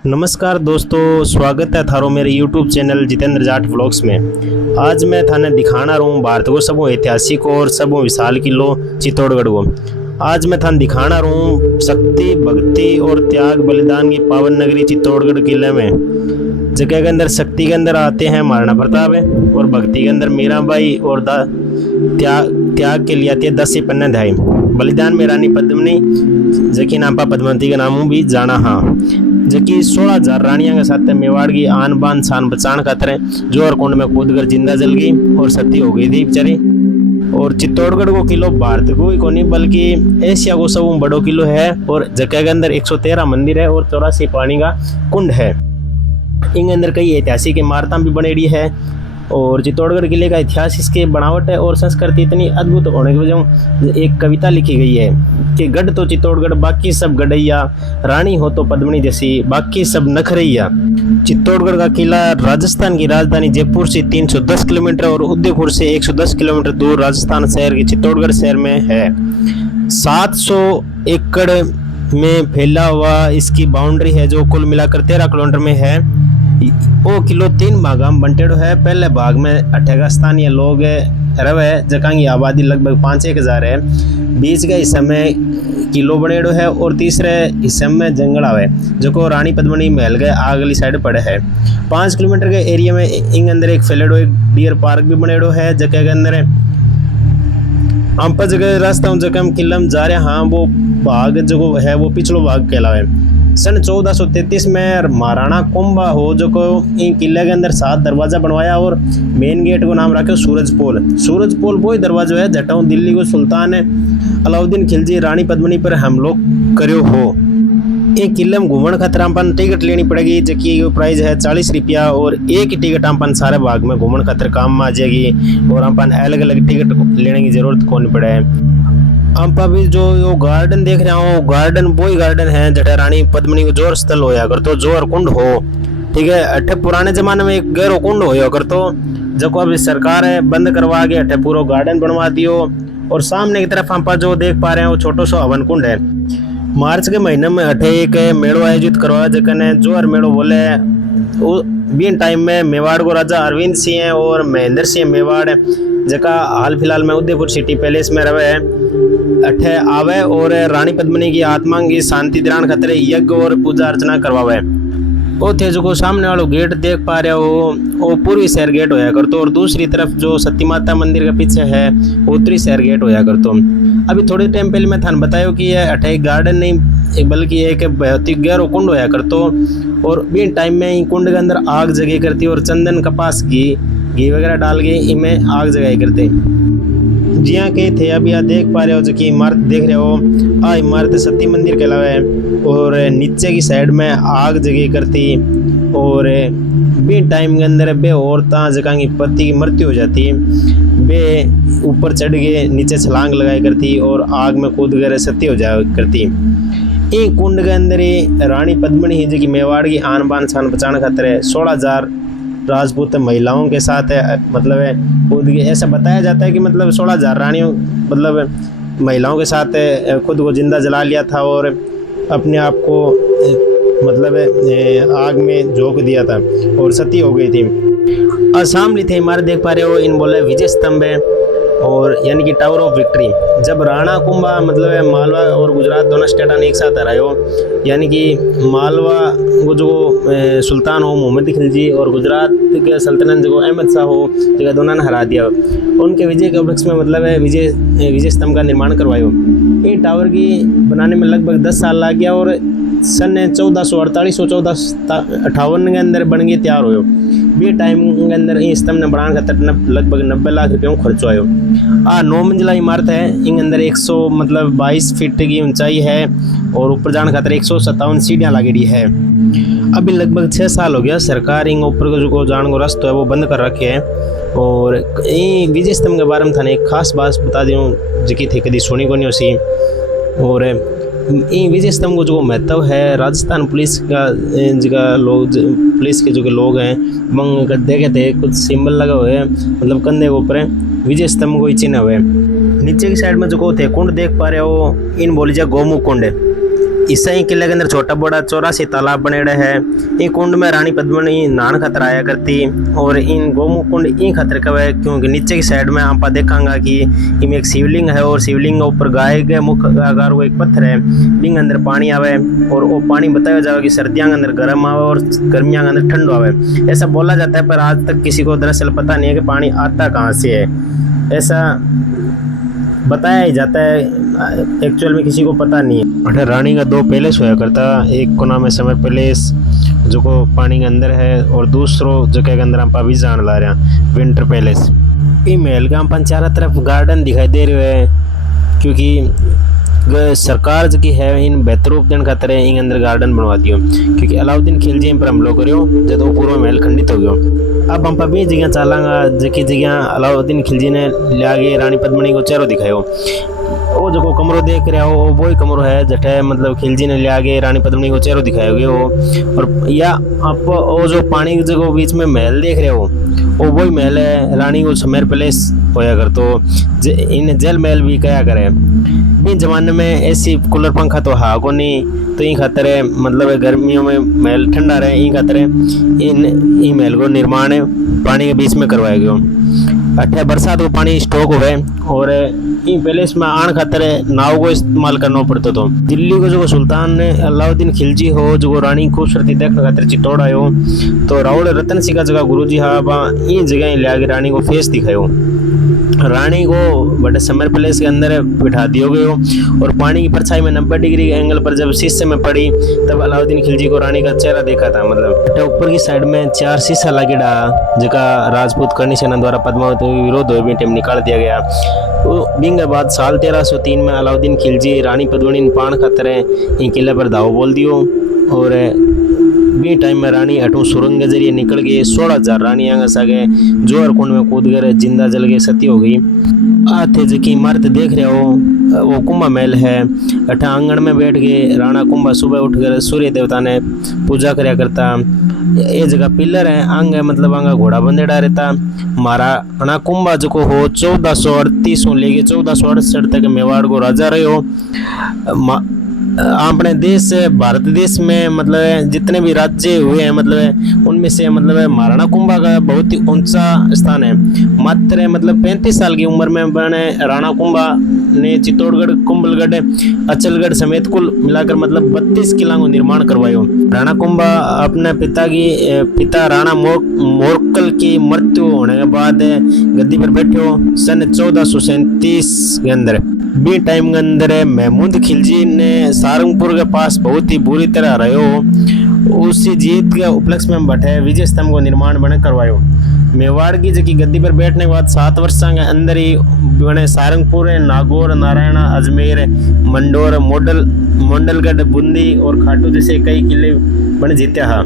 नमस्कार दोस्तों, स्वागत है थारो मेरे YouTube channel Jitendra Jat vlogs में। आज मैं थाने दिखाना रहा हूँ भारत को सबो ऐतिहासिक और सबो विशाल किलो चित्तौड़गढ़ को। आज मैं थाने दिखाना रहा हूँ शक्ति, भक्ति और त्याग बलिदान की पावन नगरी चित्तौड़गढ़ किले में। जगह के अंदर शक्ति के अंदर आते हैं महाराणा प्रताप है और भक्ति के अंदर मीराबाई और त्याग के लिए आती है 10 सिपन्ना धाई। बलिदान में रानी पद्मिनी जकी नापा पद्मावती का नाम भी जाना हाँ जबकि 16,000 रानियां के साथ मेवाड़ की आन बान शान बचान खातर जोहर कुंड में कूद कर जिंदा जल गई और सती हो गई थी बेचारी। और चित्तौड़गढ़ को किलो भारत को ही को नहीं बल्कि एशिया को सब बड़ो किलो है और जगह के अंदर 113 मंदिर है और 84 पानी का कुंड है। इन अंदर कई ऐतिहासिक इमारतें भी बनेड़ी है और चित्तौड़गढ़ किले का इतिहास, इसके बनावट है और संस्कृति इतनी अद्भुत होने की वजह एक कविता लिखी गई है कि गढ़ तो चित्तौड़गढ़ बाकी सब गढ़ैया, रानी हो तो पद्मिनी जैसी बाकी सब नखरैया। चित्तौड़गढ़ का किला राजस्थान की राजधानी जयपुर से 310 किलोमीटर और उदयपुर से 110 किलोमीटर दूर राजस्थान शहर के चित्तौड़गढ़ शहर में है। 700 एकड़ में फैला हुआ इसकी बाउंड्री है जो कुल मिलाकर 13 किलोमीटर में है। वो किलो 3 भाग में बंटेड़ो है। पहले भाग में 18 स्थानीय लोग रहे जगह की आबादी लगभग 5-1 हज़ार है। बीच के हिस्से में किलो बनेड़ो है और तीसरे हिस्से में जंगल है जो को रानी पद्मिनी महल के आगली साइड पड़े है। 5 किलोमीटर के एरिया में इन अंदर एक फैलेडो एक डियर पार्क भी बनेड़ो है। जगह के अंदर हम पर जगह रास्ता जगह हम किला में जा रहे हैं हाँ वो भाग जो है वो पिछलो भाग कहलावे। सन 1433 में महाराणा कुंभा हो जो को इन किले के अंदर 7 दरवाजा बनवाया और मेन गेट को नाम रखे सूरज पोल वो ही दरवाजा है जटाऊ दिल्ली को सुल्तान अलाउद्दीन खिलजी रानी पद्मिनी पर हमलो करो हो। एक किले में घूमने खातर अपन टिकट लेनी पड़ेगी जबकि प्राइस है 40 रुपया और एक ही टिकट अपन सारे भाग में घूमने खातर काम में आ जाएगी और अपन अलग अलग टिकट लेने की जरूरत कौन पड़े। हम अभी जो यो गार्डन देख रहे हो गार्डन वो ही गार्डन है जटा रानी पद्मिनी को जोर स्थल होया कर तो जोहर कुंड हो ठीक है। अठे पुराने जमाने में एक गहरो कुंड होया कर तो जब अभी सरकार है बंद करवा के अठे पूरा गार्डन बनवा दियो और सामने की तरफ हम जो देख पा रहे हैं वो छोटो सा हवन कुंड है। मार्च के महीने में अठे एक मेड़ो आयोजित करवाया जगह जोहर मेड़ो बोले। बीन टाइम में मेवाड़ को राजा अरविंद सिंह और महेंद्र सिंह मेवाड़ जका हाल फिलहाल में उदयपुर सिटी पैलेस में रहे अठे आवे और रानी पद्मिनी की आत्मा की शांति दिलाने खातिर यज्ञ और पूजा अर्चना करवावे। वो थे जो को सामने वालों गेट देख पा रहे हो वो पूर्वी शहर गेट होया करतो और दूसरी तरफ जो सती माता मंदिर के पीछे है उत्तरी शहर गेट होया करतो। अभी थोड़े टाइम पहले मैं थाने बतायो कि यह अठे गार्डन नहीं बल्कि एक बहुत ही गहरो कुंड होया करतो और बीन टाइम में कुंड के अंदर आग जगे करती और चंदन कपास घी वगैरह डाल के इनमें आग जगाई करते। जी हाँ के थे अभी आप देख पा रहे हो जो कि इमारत देख रहे हो आ इमारत सती मंदिर के अलावा है और नीचे की साइड में आग जगे करती और बे टाइम के अंदर बे औरतें जगह की पति की मृत्यु हो जाती बे ऊपर चढ़ के नीचे छलांग लगाई करती और आग में कूद कर सती हो जाया करती। एक कुंड के अंदर ही रानी पद्मिनी ही जो कि मेवाड़ की आन बान शान बचाने खातिर 16,000 राजपूत महिलाओं के साथ है मतलब है खुद ऐसा बताया जाता है कि मतलब 16,000 रानियों मतलब महिलाओं के साथ खुद को जिंदा जला लिया था और अपने आप को मतलब आग में झोंक दिया था और सती हो गई थी। और सामने थे इमारत देख पा रहे हो इन बोले विजय स्तंभ है और यानी कि टावर ऑफ विक्ट्री। जब राणा कुंभा मतलब है मालवा और गुजरात दोनों स्टेट ने एक साथ हराए हो यानी कि मालवा को जो सुल्तान हो मोहम्मद खिलजी और गुजरात के सल्तनत जो अहमद शाह हो जगह दोनों ने हरा दिया। उनके विजय के उपलक्ष्य में मतलब है विजय स्तंभ का निर्माण करवायो। ये टावर की बनाने में लगभग 10 साल लग गया और सन 1448 और 1458 के अंदर बन के तैयार हो। बे टाइम के अंदर ये स्तंभ ने बनाने खातर लगभग 90 लाख रुपये खर्चो आयो। 9 मंजिला इमारत है। इन अंदर 100 मतलब 22 फीट की ऊंचाई है और ऊपर जाने खातर 157 सीढ़ियाँ लगेड़ी है। अभी लगभग 6 साल हो गया सरकार इन ऊपर जो जान को रास्ता है वो बंद कर रखे है। और विजय स्तंभ के बारे में थाने एक खास बात बता दूँ जी थे कभी सुनी को नहीं उसी। और विजय स्तंभ को जो महत्व है राजस्थान पुलिस का जगह लोग पुलिस के जो लोग हैं मंग गद्दे के थे कुछ सिंबल लगा हुए हैं मतलब कंधे के ऊपर विजय स्तंभ को चिन्ह हुए। नीचे की साइड में जो थे कुंड देख पा रहे हो इन बोली जा गौमुख कुंड है। इससे ही किले के अंदर छोटा बड़ा 84 तालाब बनेड़ा है। इन कुंड में रानी पद्मिनी नहान खातर आया करती और इन गोमुख कुंड इन खातर कवे क्योंकि नीचे की साइड में आप देखांगा कि इनमें एक शिवलिंग है और शिवलिंग के ऊपर गाय के मुख आकार को एक पत्थर है, बिंग अंदर पानी आवे और वो पानी बताया जावे कि सर्दियों के अंदर गर्म आवे और गर्मियों के अंदर ठंड आवे, ऐसा बोला जाता है। पर आज तक किसी को दरअसल पता नहीं है कि पानी आता कहाँ से है, ऐसा बताया ही जाता है, एक्चुअल में किसी को पता नहीं है। अठे रानी का 2 पैलेस होया करता, एक को नाम है समर पैलेस जो को पानी के अंदर है और दूसरो जगह के अंदर हम अभी जान ला रहे हैं विंटर पैलेस। ये महल का हम चारों तरफ गार्डन दिखाई दे रहे हैं क्योंकि सरकार जो की है इन बेहतर रूप देने खातर इन अंदर गार्डन बनवा दियो क्योंकि अलाउद्दीन खिलजी पर हमलो करियो जब वो पूरा महल खंडित हो गयो। अब हम भी जगह चलांगा जकी जगह अलाउद्दीन खिलजी ने लिया रानी पद्मिनी को चेहरो दिखायो। वो जो कमरो देख रहे हो वो ही कमरो है जठे मतलब खिलजी ने लिया के रानी पद्मिनी को चेहरो दिखाया गया हो। और या आप वो जो पानी की जगह बीच में महल देख रहे हो वो वही महल है रानी को समर पैलेस होया कर, तो इन जल महल भी कया करे। इन जमाने में ऐसी कूलर पंखा तो हा को नहीं, तो इन खातर मतलब गर्मियों में महल ठंडा रहे इन खातर इन महल को निर्माण पानी के बीच में करवाया गया। अठे बरसात को पानी स्टॉक हुए और इन पैलेस में आन खातर नाव को इस्तेमाल करना पड़ता था। दिल्ली को जो सुल्तान ने अलाउद्दीन खिलजी हो जो रानी खूबसूरती देखने खातर चित्तौड़ आयो तो रावल रतन सिंह का जगह गुरुजी हाँ इन जगह लिया के रानी को फेस दिखायो। रानी को बड़े समर पैलेस के अंदर बिठा दियो गयो और पानी की परछाई में 90 डिग्री के एंगल पर जब शीशे में पड़ी तब अलाउद्दीन खिलजी को रानी का चेहरा देखा था। मतलब ऊपर की साइड में 4 शीशा लगेड़ा जका राजपूत करनी सेना द्वारा पद्मावती के विरोध हुए टाइम निकाल दिया गया। तो बिंग के बाद साल 1303 में अलाउद्दीन खिलजी रानी पद्मिनी पान खातर इन किले पर दाव बोल दियो और बी टाइम में रानी अठू सुरंग के जरिए निकल गई। 16,000 रानियां सके जोहर कुंड में कूद कर जिंदा जल के सती हो गई। आते जकी इमारत देख रहे हो वो कुंभा महल है। अठा आंगन में बैठ के राणा कुंभा सुबह उठकर सूर्य देवता ने पूजा करया करता। ये जगह पिलर है आंग मतलब आंगा घोड़ा बंदेड़ा रहता। महाराणा कुंभा जो को हो 1438 लेके 1468 तक मेवाड़ को राजा रहे हो। अपने देश भारत देश में मतलब जितने भी राज्य हुए हैं मतलब उनमें से मतलब महाराणा कुंभा का बहुत ही ऊंचा स्थान है। मात्र मतलब 35 साल की उम्र में बने राणा कुंभा ने चित्तौड़गढ़, कुंभलगढ़, अचलगढ़ समेत कुल मिलाकर मतलब 32 किला को निर्माण करवायो। राणा कुंभा अपने पिता राणा मोरकल की मृत्यु होने के बाद गद्दी पर बैठे सन 1437 के अंदर। बी टाइम के अंदर महमूद खिलजी ने सारंगपुर के पास बहुत ही बुरी तरह रहो। उसी जीत के उपलक्ष्य में बैठे विजय स्तंभ को निर्माण बने करवायो। मेवाड़ की जगह गद्दी पर बैठने के बाद 7 वर्ष के अंदर ही बने सारंगपुर, नागौर, नारायण, अजमेर, मंडोर, मंडलगढ़, बूंदी और खाटू जैसे कई किले बने जीते हैं।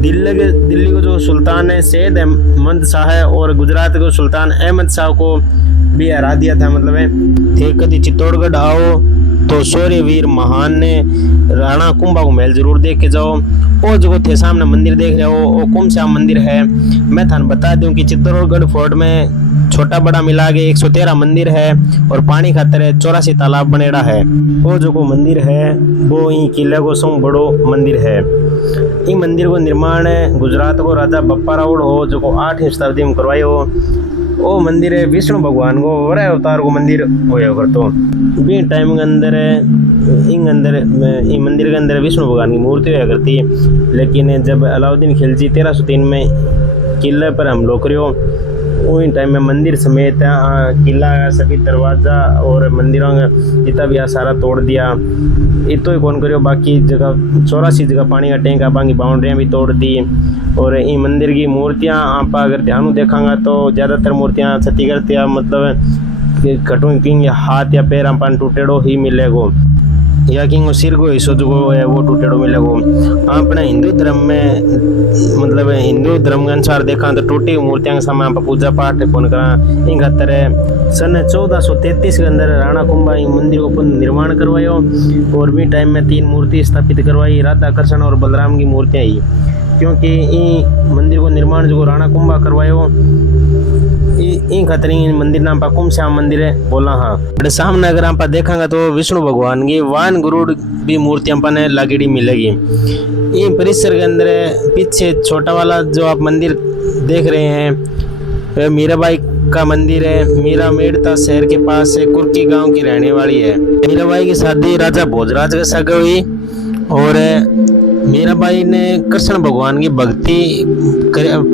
दिल्ली को जो सुल्तान है सैयद अहमद शाह है और गुजरात को सुल्तान अहमद शाह को भी हरा दिया था। मतलब थे कभी चित्तौड़गढ़ आओ तो शौर्यवीर महान ने राणा कुंभा को महल जरूर देख के जाओ। और जो थे सामने मंदिर देख रहे हो वो कुमश्याम मंदिर है। मैं थाने बता दूं कि चित्तौड़गढ़ फोर्ट में छोटा बड़ा मिला के 113 मंदिर है और पानी खातर 84 तालाब बनेड़ा है। वो जो को मंदिर है वो इन किले को सौ बड़ो मंदिर है। इन मंदिर को निर्माण गुजरात को राजा बप्पा रावड़ हो जो को 8वीं शताब्दी में करवायो। वो मंदिर है विष्णु भगवान को वराह अवतार को मंदिर होया करतो। बी टाइम के अंदर इन मंदिर के अंदर विष्णु भगवान की मूर्ति होया करती। लेकिन जब अलाउद्दीन खिलजी 1303 में किले पर हमलो करियो उन टाइम में मंदिर समेत किला सभी दरवाजा और मंदिरों का जितना भी सारा तोड़ दिया। इतो ही कौन करियो बाकी जगह 84 जगह पानी का टैंक आप की बाउंड्रियाँ भी तोड़ दी। और इन मंदिर की मूर्तियाँ आप अगर ध्यान देखांगा तो ज़्यादातर मूर्तियाँ छत्तीसगढ़ मतलब कटू किंग हाथ या पैर अपन टूटेड़ो ही मिलेगो या कि सिर को हिस्सों जो है वो टूटेड़ो मिलेगो। अपने हिंदू धर्म में मतलब हिंदू धर्म के अनुसार देखा तो टूटी मूर्तियों के सामने आप पूजा पाठ कौन करा। इन खातर सन 1433 के अंदर राणा कुंभा इन मंदिर को निर्माण करवायो और भी टाइम में 3 मूर्ति स्थापित करवाई, राधा कृष्ण और बलराम की मूर्तियाँ ही। क्योंकि इन मंदिर को निर्माण जो राणा कुंभा करवायो इन खतरी मंदिर नाम पर कुम श्याम मंदिर है बोला। हाँ, बड़े सामने अगर आप देखेंगे तो विष्णु भगवान की वाहन गरुड़ भी मूर्तियां अपन लागेड़ी मिलेगी। इन परिसर के अंदर पीछे छोटा वाला जो आप मंदिर देख रहे हैं वह मीराबाई का मंदिर है। मीरा मेड़ता शहर के पास है, कुर्की गांव की रहने वाली है। मीराबाई की शादी राजा भोजराज के साथ हुई और मीराबाई ने कृष्ण भगवान की भक्ति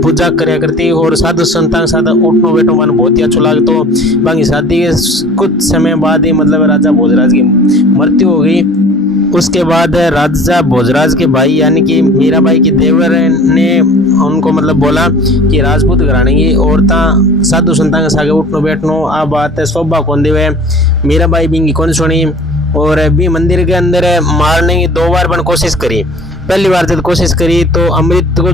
पूजा करया करती और साधु संतां के साथ उठनो बैठो मन बहुत ही अच्छा लागतो। बाकी शादी के कुछ समय बाद ही मतलब राजा भोजराज की मृत्यु हो गई। उसके बाद राजा भोजराज के भाई यानी कि मीराबाई के देवर ने उनको मतलब बोला कि राजपूत घराने की औरतां साधु संतां के साथ उठनो बैठनो आ बात शोभा कौन देवे। मीराबाई बिंगी कौन सुनी और भी मंदिर के अंदर मारने की 2 बार बन कोशिश करी। पहली बार जब कोशिश करी तो अमृत को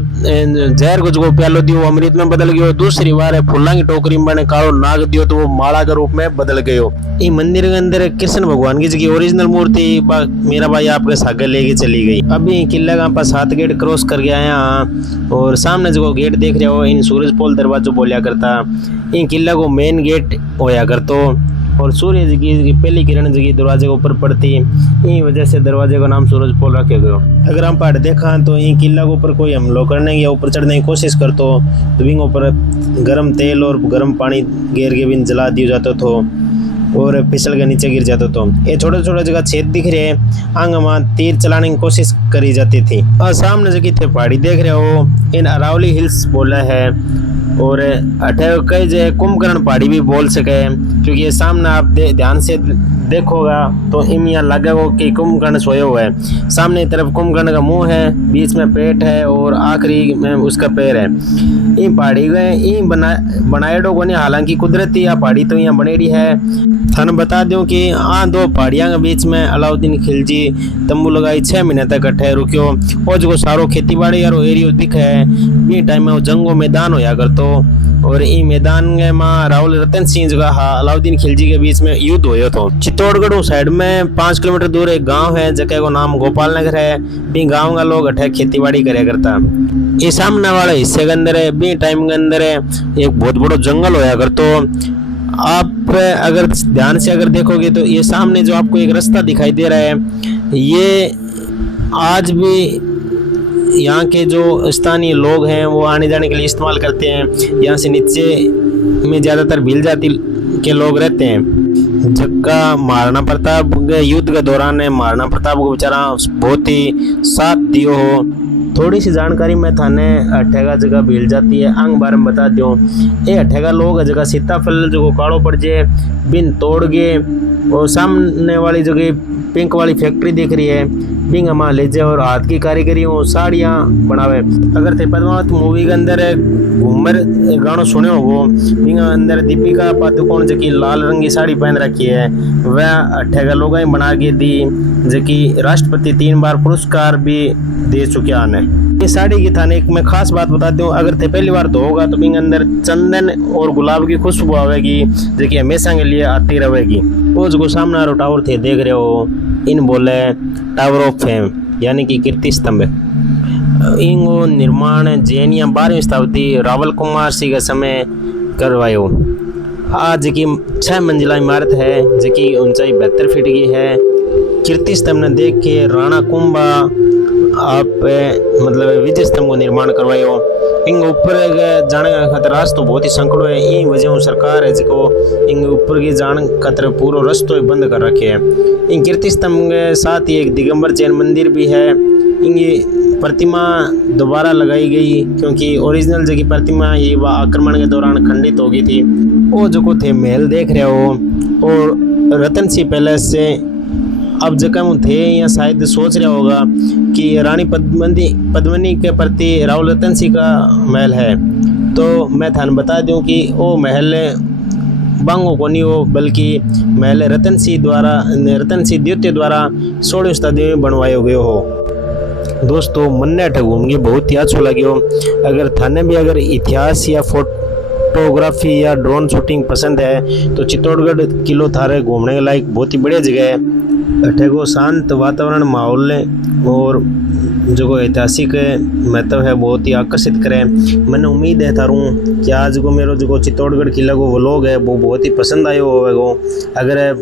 जहर को जो प्यालो दियो अमृत में बदल गयो। दूसरी बार फूलों की टोकरी में बने कालो नाग दियो तो वो माला के रूप में बदल गयो। ये मंदिर के अंदर कृष्ण भगवान की जगह ओरिजिनल मूर्ति मीराबाई आपके सागे लेके चली गई। अभी किला का पास 7 गेट क्रॉस कर गया है और सामने जो गेट देख रहे हो इन सूरज पोल दरवाजा बोलिया करता। इन किला को मेन गेट होया करतो और सूर्य जी की पहली किरण जी दरवाजे के ऊपर पड़ती। इस वजह से दरवाजे का नाम सूरज पोल रखे गयो। अगर हम पहाड़ देखा तो इन किला के ऊपर कोई हमलो करने या ऊपर चढ़ने की कोशिश करतो तो विंग ऊपर गर्म तेल और गर्म पानी घेर के भी जला दिया जाता तो और फिसल के नीचे गिर जाता तो। ये छोटे छोटे जगह छेद दिख रहे हैं आंग में तीर चलाने की कोशिश करी जाती थी। और सामने जगह थे पहाड़ी देख रहे हो इन अरावली हिल्स बोला है और अठे कई जगह कुंभकर्ण पहाड़ी भी बोल सके क्योंकि ये सामने आप ध्यान से देखोगा तो इम यहाँ लगेगा कि कुंभकर्ण सोया हुआ है। सामने की तरफ कुंभकर्ण का मुंह है, बीच में पेट है और आखिरी में उसका पैर है। इन पहाड़ी गए इन बनाएडो को नहीं, हालांकि कुदरती या पहाड़ी तो यहाँ बनेड़ी है। थाने बता दूं कि 2 पहाड़ियां के बीच में अलाउद्दीन खिलजी तंबू लगाई 6 महीने तक अठे रुकियो। और जो सारो खेती बाड़ी यारो एरियो दिखे है बी टाइम में वो जंगो मैदान होया करतो और ई मैदान में राहुल रतन सिंह जगह अलाउद्दीन खिलजी के बीच में युद्ध होयो तो। चित्तौड़गढ़ साइड में 5 किलोमीटर दूर एक गांव है जगह को नाम गोपाल नगर है। बी गांव का लोग अठे खेती बाड़ी करया करता। ये सामने वाले हिस्से के अंदर है बी टाइम के अंदर है एक बहुत बड़ो जंगल होया करतो। आप अगर ध्यान से अगर देखोगे तो ये सामने जो आपको एक रास्ता दिखाई दे रहा है ये आज भी यहाँ के जो स्थानीय लोग हैं वो आने जाने के लिए इस्तेमाल करते हैं। यहाँ से नीचे में ज़्यादातर भील जाति के लोग रहते हैं। जगह महाराणा प्रताप युद्ध के दौरान महाराणा प्रताप को बेचारा बहुत ही साथ दियो हो। थोड़ी सी जानकारी मैं थाने अठेगा जगह भील जाती है अंग बारे में बता दूँ। ये अठेगा लोग जगह सीताफल जो काड़ो पड़ जाए बिन तोड़ गए और सामने वाली जगह पिंक वाली फैक्ट्री दिख रही है बिंग हमारा ले जाए और हाथ की कारीगरी वो साड़ियाँ बनावे। अगर थे पद्मावत मूवी के अंदर घूमर गानों सुने हो बिंग अंदर दीपिका पादुकोण जकी लाल रंग की साड़ी पहन रखी है वह अठेगा लोग बना के दी जकी राष्ट्रपति 3 बार पुरस्कार भी दे चुके आने। ये साड़ी की थाने एक मैं खास बात बता दूं अगर थे पहली बार धोगा तो बिंग अंदर चंदन और गुलाब की खुशबू आवेगी जो कि हमेशा के लिए आती रहेगी। वो जो सामने आरो टावर थे देख रहे हो इन बोले टावर ऑफ फेम यानी कि कीर्ति स्तंभ। इनको निर्माण जैन या 12वीं शताब्दी रावल कुमार सिंह के समय करवायो। आज की 6 मंजिला इमारत है जिसकी ऊंचाई 72 फीट की है। कीर्ति स्तंभ ने देख के राणा कुंभा आप मतलब विजय स्तंभ को निर्माण करवायो। इन ऊपर जाने का खातर रास्तो बहुत ही संकड़ो है। इन वजह सरकार है जिसको इन ऊपर की जाने खातर पूरा रास्तो बंद कर रखे है। इन कीर्ति स्तंभ के साथ ही एक दिगंबर जैन मंदिर भी है। इनकी प्रतिमा दोबारा लगाई गई क्योंकि ओरिजिनल जगह प्रतिमा ये आक्रमण के दौरान खंडित हो गई थी। वो जो थे महल देख रहे हो और रतन सिंह पैलेस से अब जगह थे या शायद सोच रहा होगा कि रानी पद्मिनी के प्रति राहुल रतन सिंह का महल है। तो मैं थाने बता दूं कि वो महल बांगो को नहीं हो बल्कि महल रतन सिंह द्वितीय द्वारा 16वीं शताब्दी में बनवाया गया हो। दोस्तों मन अठ घूम के बहुत ही अच्छा लगे। अगर थाने भी अगर इतिहास या फोटोग्राफी या ड्रोन शूटिंग पसंद है तो चित्तौड़गढ़ किलो थारे घूमने के लायक बहुत ही बढ़िया जगह है। अठे को शांत वातावरण माहौल और जो ऐतिहासिक महत्व है बहुत ही आकर्षित करे। मैंने उम्मीद है थारूं कि आज को मेरो जो चित्तौड़गढ़ किला को व्लॉग है वो बहुत ही पसंद आयो होगा। अगर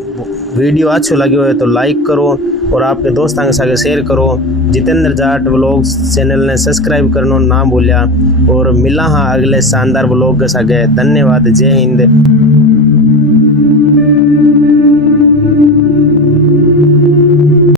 वीडियो अच्छो लगे हो तो लाइक करो और आपके दोस्तों के साथ शेयर करो। जितेंद्र जाट व्लॉग्स चैनल ने सब्सक्राइब करना ना भूलिया। और मिला हाँ अगले शानदार व्लॉग के साथ। धन्यवाद। जय हिंद।